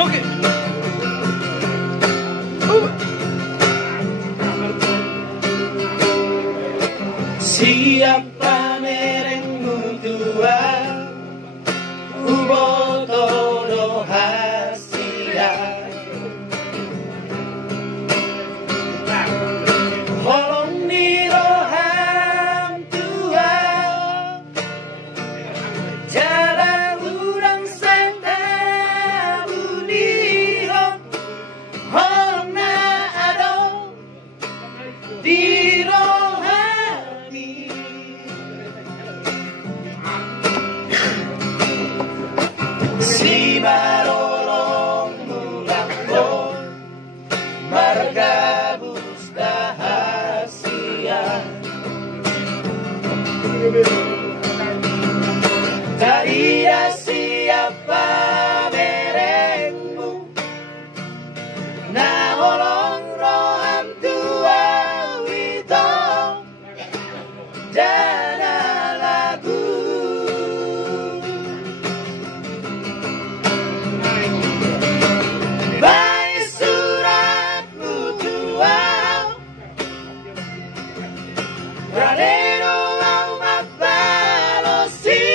Oke. Siapa merengmu tua Ubotodo hasia Holong niroham tua Jalan urang seta budiho Holong na ado dirohami Si barolong mulangko margabus dahasia Taria siapa merengmu Naholong roham tua wito Jana lagu Baik suratmu tua Radeno mau mapalosi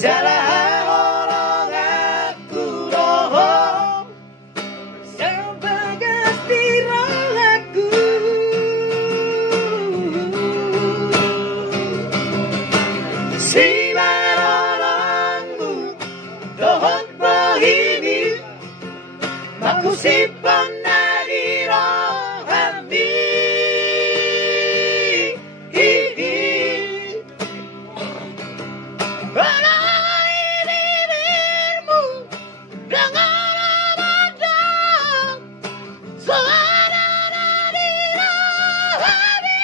Jalan holong aku roho Sebagas tirong aku Si marolongmu dohot bohimi Maku sipon nadi rohami Balai bibirmu dengan abadang Suara nadi rohami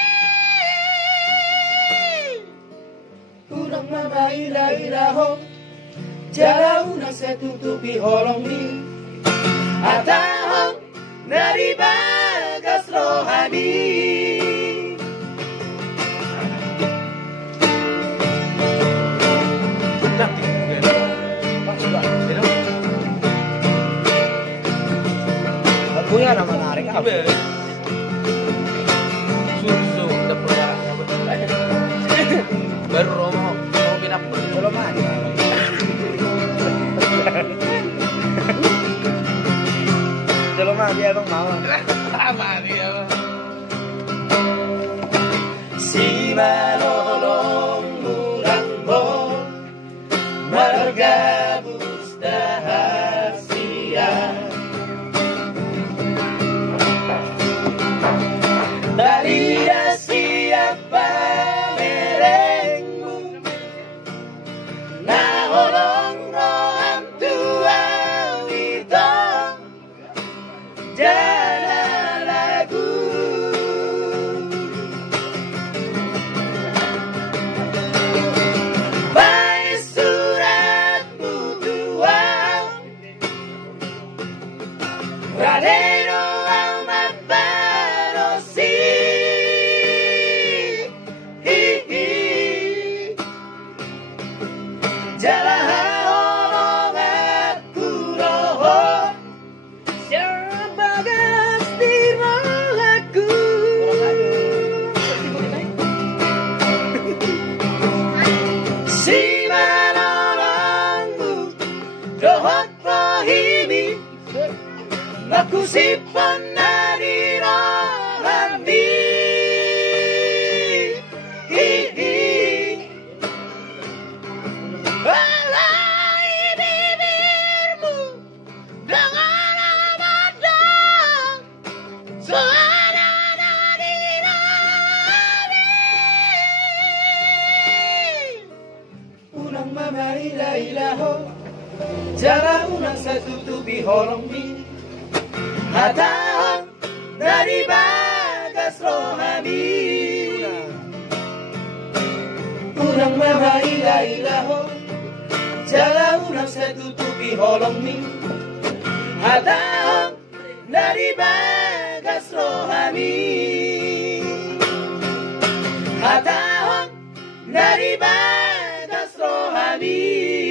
Urang mama ira-iraho Jala unang setutupi holong ni Atahong nadi bagas rohani Lagunya nama menarik apa? Susu udah pernah baru Romo pindah Belum ada. Belum ada dia dong mau. Maria. Si manolong mulangbo margabus dahasia Dari siapa merengmu Naholong roham tua wito Jana lagu Baik suratmu tua Radeno amat barosi Jalan holong aku roho Sebagas tirong aku Si manolongmu dohot rohimi Maku sipon nadi rohami Balai bibirmu dengan abadang Suara nadi rohami Unang mama ila-ilaho Jala unang setutupi holong ni Hatahong dari bagas rohami Unang mama ila-ilaho Jala unang setutupi holong ni Hatahong dari bagas rohami bagas rohani.